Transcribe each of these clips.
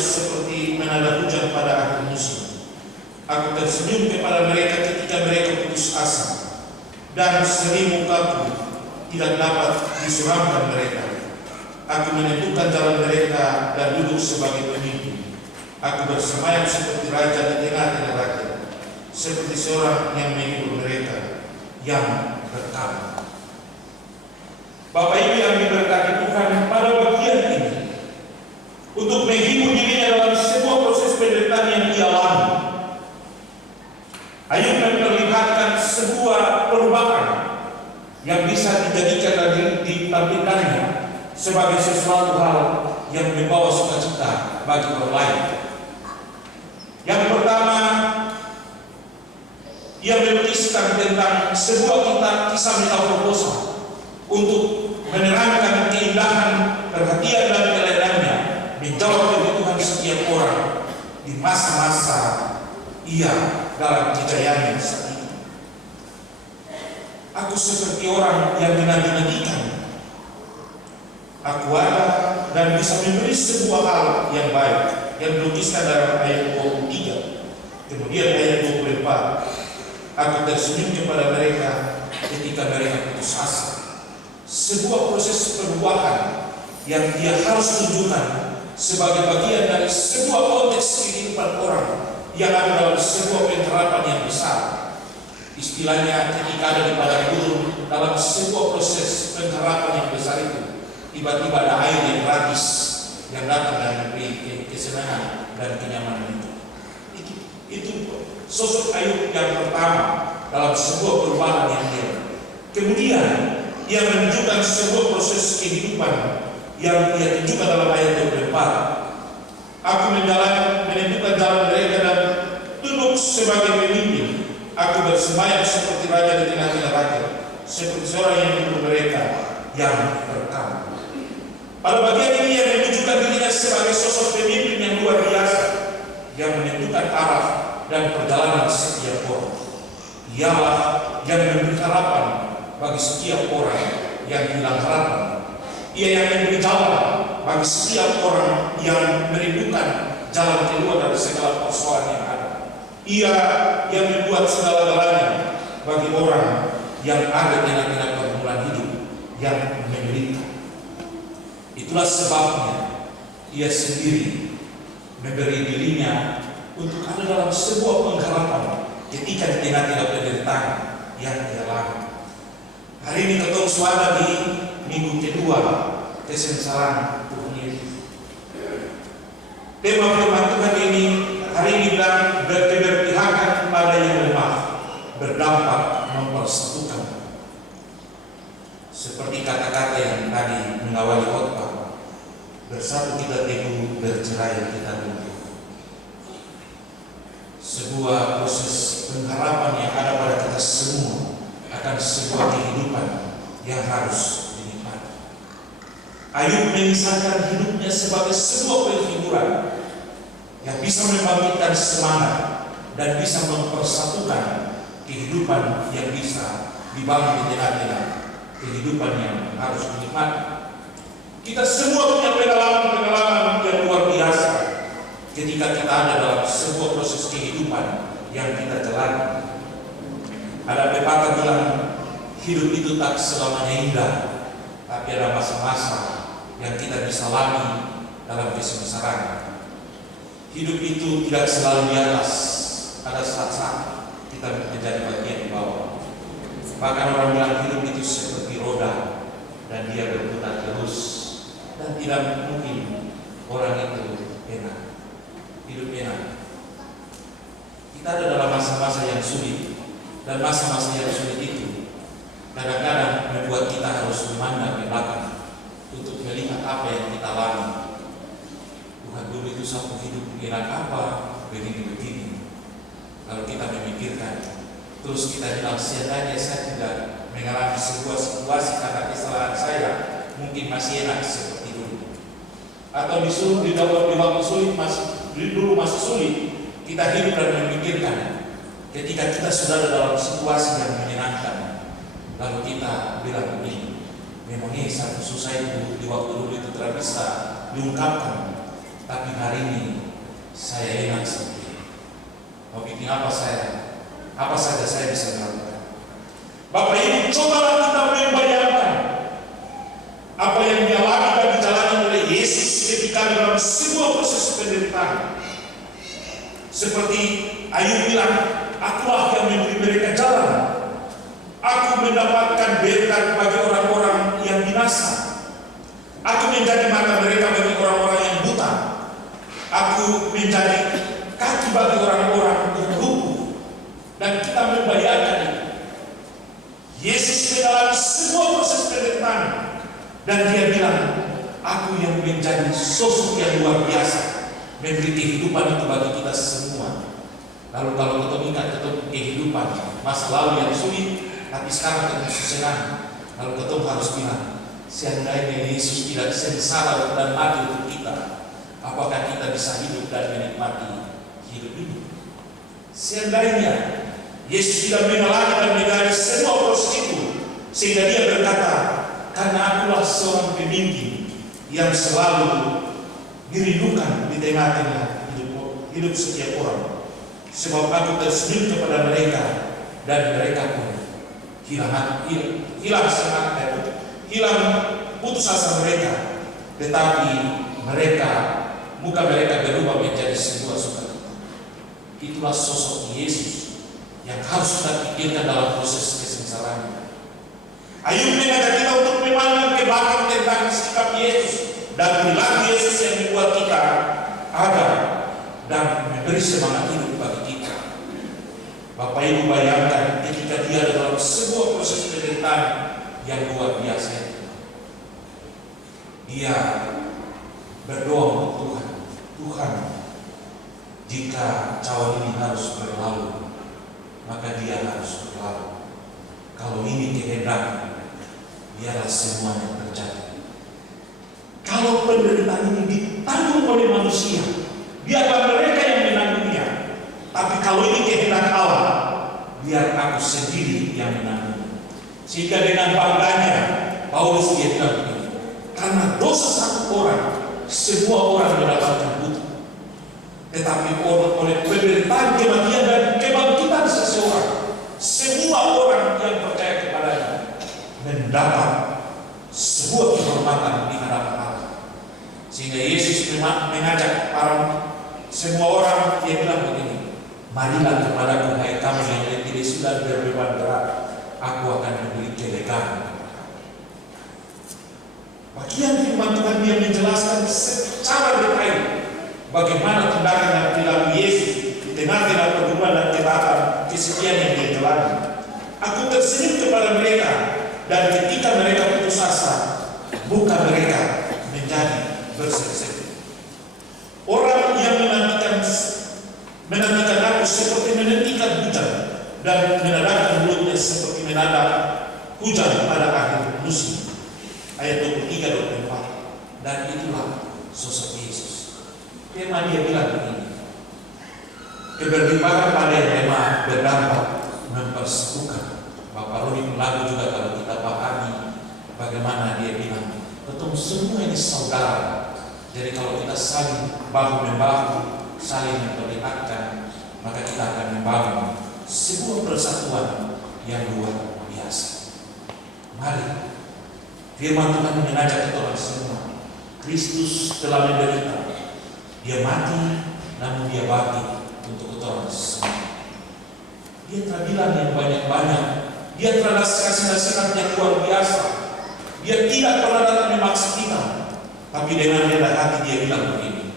seperti menada hujan pada akhir musim. Aku tersenyum kepada mereka ketika mereka putus asa, dan seri mukaku tidak dapat disuramkan mereka. Aku menentukan jalan mereka dan duduk sebagai pemimpin. Aku bersemayam seperti raja di tengah-tengah rakyat, seperti seorang yang menghibur mereka yang berkata. Bapak Ibu yang diberkati Tuhan, pada bagian ini untuk menghibur dirinya dalam sebuah proses penderitaan yang ia alami, Ayub memperlihatkan sebuah perubahan yang bisa dijadikan dan ditampilkannya sebagai sesuatu hal yang membawa sukacita bagi orang lain. Yang pertama, ia melukiskan tentang sebuah kisah metafosa untuk menerangkan keindahan, perhatian dan kelelaannya menjawab kebutuhan setiap orang di masa-masa ia dalam kejayaannya saat itu. Aku seperti orang yang dinanti-nantikan. Aku ada dan bisa memberi sebuah hal yang baik, yang dilukiskan dalam ayat 23. Kemudian ayat 24. Aku tersenyum kepada mereka ketika mereka putus asa. Sebuah proses perubahan yang dia harus tunjukkan sebagai bagian dari sebuah konteks kehidupan orang yang ada dalam sebuah pengharapan yang besar. Istilahnya ketika ada di padang gurun dalam sebuah proses pengharapan yang besar itu, tiba-tiba ada air yang gratis yang datang dan memberi kesenangan dan kenyamanan itu. Itu sosok Ayub yang pertama dalam sebuah perubahan yang dia. Kemudian ia menunjukkan sebuah proses kehidupan yang ia tunjukkan dalam ayat 24. Aku menentukan jalan mereka dan duduk sebagai pemimpin. Aku bersemayam seperti raja di tengah-tengah rakyat, seperti seorang yang menghibur mereka yang pertama. Pada bagian ini ia menunjukkan dirinya sebagai sosok pemimpin yang luar biasa, yang menentukan arah dan perjalanan setiap orang. Ialah yang memberi harapan bagi setiap orang yang hilang harapan. Ia yang memberi jalan bagi setiap orang yang merindukan jalan keluar dari segala persoalan yang ada. Ia yang membuat segala-galanya bagi orang yang ada di tengah-tengah pergumulan hidup yang menderita. Itulah sebabnya ia sendiri memberi dirinya untuk ada dalam sebuah pengharapan ketika di tengah-tengah penderitaan yang ia alami. Hari ini ketemu suara di minggu kedua kesengsaraan Tuhan Yesus. Tema firman Tuhan ini hari ini bilang berkeberpihakan kepada yang lemah berdampak mempersatukan. Seperti kata-kata yang tadi mengawali khotbah, bersatu kita teguh, bercerai kita runtuh. Sebuah proses pengharapan yang ada pada kita semua akan sebuah kehidupan yang harus dinikmati. Ayub mengisahkan hidupnya sebagai sebuah penghiburan yang bisa membangkitkan semangat dan bisa mempersatukan kehidupan yang bisa dibangun di tengah-tengah kehidupan yang harus dinikmati. Kita semua punya pengalaman yang luar biasa ketika kita ada dalam sebuah proses kehidupan yang kita jalani. Ada pepatah bilang, hidup itu tak selamanya indah, tapi ada masa-masa yang kita bisa lalui dalam kesengsaraan. Hidup itu tidak selalu di atas, ada saat-saat kita menjadi bagian di bawah. Bahkan orang bilang hidup itu seperti roda dan dia berputar terus, dan tidak mungkin orang itu enak, hidup enak. Kita ada dalam masa-masa yang sulit, dan masa-masa yang sulit itu kadang-kadang membuat kita harus memandang ke belakang untuk melihat apa yang kita alami. Tuhan, dulu itu satu hidup enak apa, begini-begini. Kalau kita memikirkan, terus kita bilang siapa saya tidak mengalami sebuah situasi karena kesalahan saya, mungkin masih enak seperti dulu. Atau disuruh di waktu sulit dulu masih sulit, kita hidup dan memikirkan. Ketika kita sudah ada dalam situasi yang menyenangkan, lalu kita bilang begini, memang ini satu susah itu di waktu dulu itu tidak bisa diungkapkan. tapi hari ini saya enak sendiri. Mau bikin apa saja saya bisa melakukan. Bapak Ibu, cobalah kita membayangkan apa yang dialami dan dijalani oleh Yesus ketika dalam sebuah proses penderitaan. Seperti Ayub bilang, akulah yang memberi mereka jalan. Aku mendapatkan berkat bagi orang-orang yang binasa. Aku menjadi mata mereka bagi orang-orang yang buta. Aku menjadi kaki bagi orang-orang yang lumpuh. Dan kita membayangkan itu. Yesus mengalami sebuah proses penderitaan. Dan dia bilang, aku yang menjadi sosok yang luar biasa, memberi kehidupan itu bagi kita semua. Lalu kalau kita ingat kehidupan masa lalu yang sulit, tapi sekarang kita senang. Lalu kita harus bilang, seandainya Yesus tidak sengsara dan mati untuk kita, apakah kita bisa hidup dan menikmati hidup ini? Seandainya Yesus tidak mengalami dan mengalami semua proses itu, sehingga dia berkata, karena akulah seorang pemimpin yang selalu dirindukan di tengah-tengah hidup setiap orang. Sebab aku tersenyum kepada mereka, dan mereka pun hilang semangat, hilang putus asa mereka, tetapi muka mereka berubah menjadi sebuah sukacita. Itulah sosok Yesus yang harus kita pikirkan dalam proses kesengsaraan. Ayub mengajak kita untuk memandang ke belakang tentang sikap Yesus dan perilaku Yesus yang membuat kita ada dan memberi semangat hidup bagi kita. Bapak Ibu bayangkan ketika dia dalam sebuah proses penderitaan yang luar biasa. Dia berdoa untuk Tuhan, jika cawan ini harus berlalu, maka dia harus berlalu. Kalau ini kehendak, biarlah semuanya terjadi. Kalau penderitaan ini ditanggung oleh manusia, biarlah mereka yang menanggungnya. Tapi kalau ini kehendak Allah, biar aku sendiri yang menanggungnya. Sehingga dengan bangganya Paulus dia bilang begini, karena dosa satu orang, semua orang mendapatkan buta. Tetapi oleh penderitaan, kematian dan kebangkitan seseorang, semua orang yang percaya kepadanya mendapat sebuah kehormatan di hadapan Allah. Sehingga Yesus mengajak semua orang, dia bilang begini, marilah kepadaku hai kamu yang letih lesu dan berbeban berat, aku akan memberi kelegaan. Bagian firman Tuhan dia menjelaskan secara detail bagaimana tindakan dan perilaku Yesus di tengah-tengah pergumulan dan ketaatan kesetiaan yang dia jalani. Aku tersenyum kepada mereka, dan ketika mereka putus asa, muka mereka menjadi berseri-seri. Orang yang menantikan aku seperti menantikan hujan, dan menandakan mulutnya seperti menanda hujan pada akhir musim. Ayat 23-24. Dan itulah sosok Yesus. Tema dia bilang begini, keberlimpahan pada yang lemah berdampak mempersekukan. Bapak Roni lagu juga kalau kita pahami bagaimana dia bilang, ketemu semua ini saudara. Jadi kalau kita saling bahu-membahu, saling memperlihatkan, maka kita akan membangun sebuah persatuan yang luar biasa. Mari, firman Tuhan mengajak kita orang semua. Kristus telah menderita, dia mati, namun dia bangkit untuk kita orang semua. Dia telah bilang yang banyak-banyak, dia telah kasih nasihat yang luar biasa. Dia tidak pernah datang memaksa kita, tapi dengan rendah hati dia bilang begini,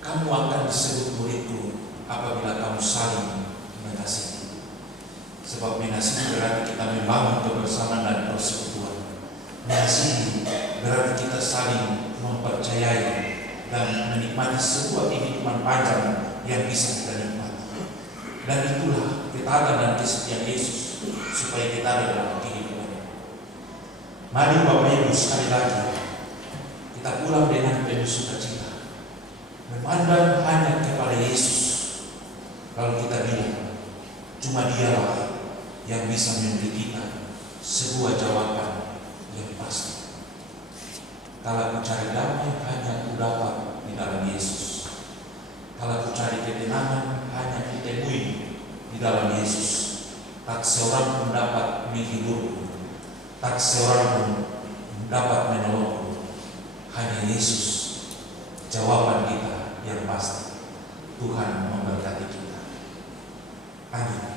kamu akan disebut muridku apabila kamu saling mengasihi. Sebab mengasihi berarti kita membangun kebersamaan dan persekutuan. Mengasihi berarti kita saling mempercayai dan menikmati sebuah kehidupan panjang yang bisa kita nikmati. Dan itulah ketaatan dan kesetiaan Yesus supaya kita ada dalam kehidupan. Mari Bapak Ibu sekali lagi kita pulang dengan penuh sukacita, memandang hanya kepada Yesus. Lalu kita bilang, cuma Dialah yang bisa memberi kita sebuah jawaban yang pasti. Kalau aku cari damai, hanya aku dapat di dalam Yesus. Kalau aku cari ketenangan, hanya ditemui di dalam Yesus. Tak seorang pun dapat menghiburku, tak seorang pun dapat menolongku, hanya Yesus. Jawaban kita yang pasti. Tuhan memberkati kita. Amin.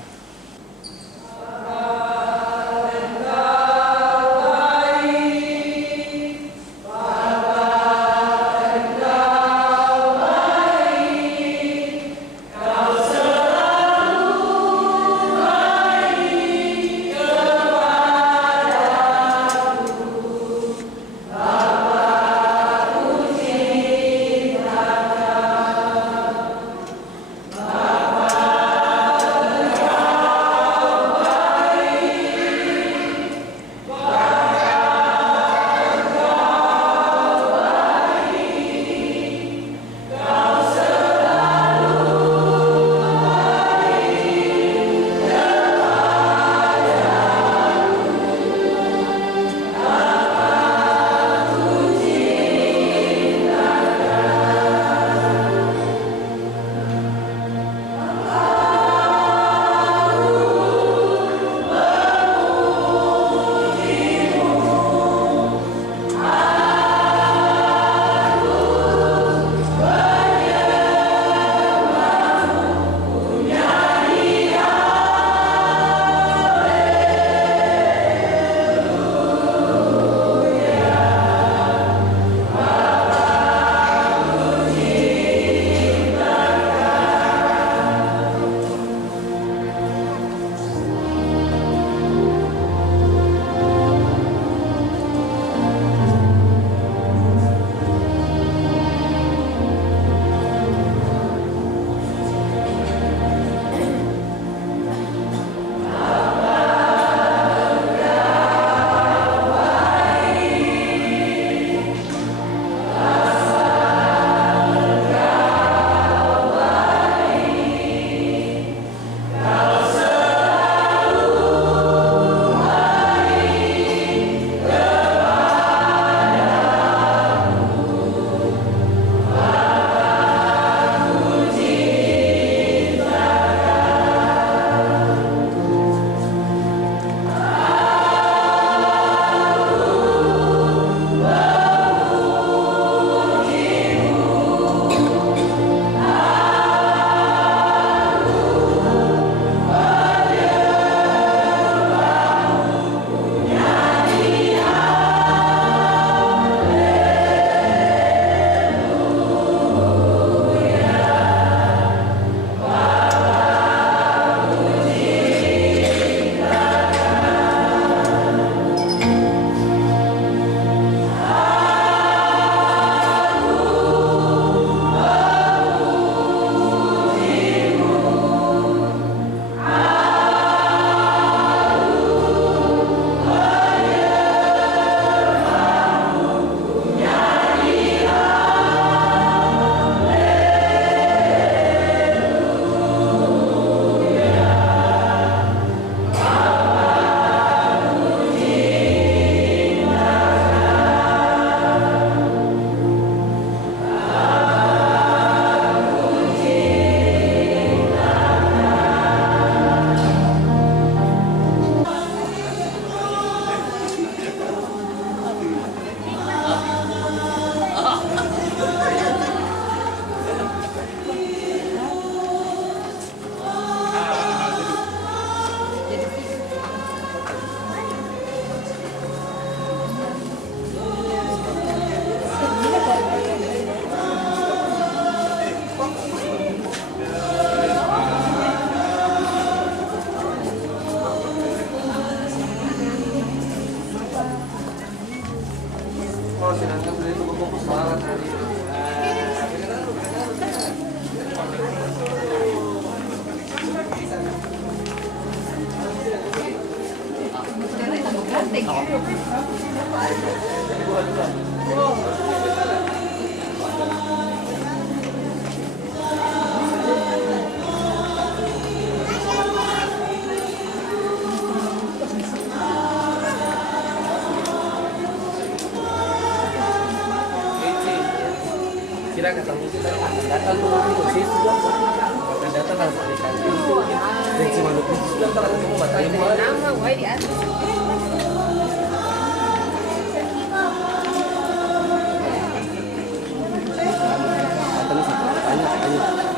akan datang tuh sih sudah akan datang dalam pernikahan itu dan si manuk itu sudah terlalu mau batalin nama why di atas satu pertanyaan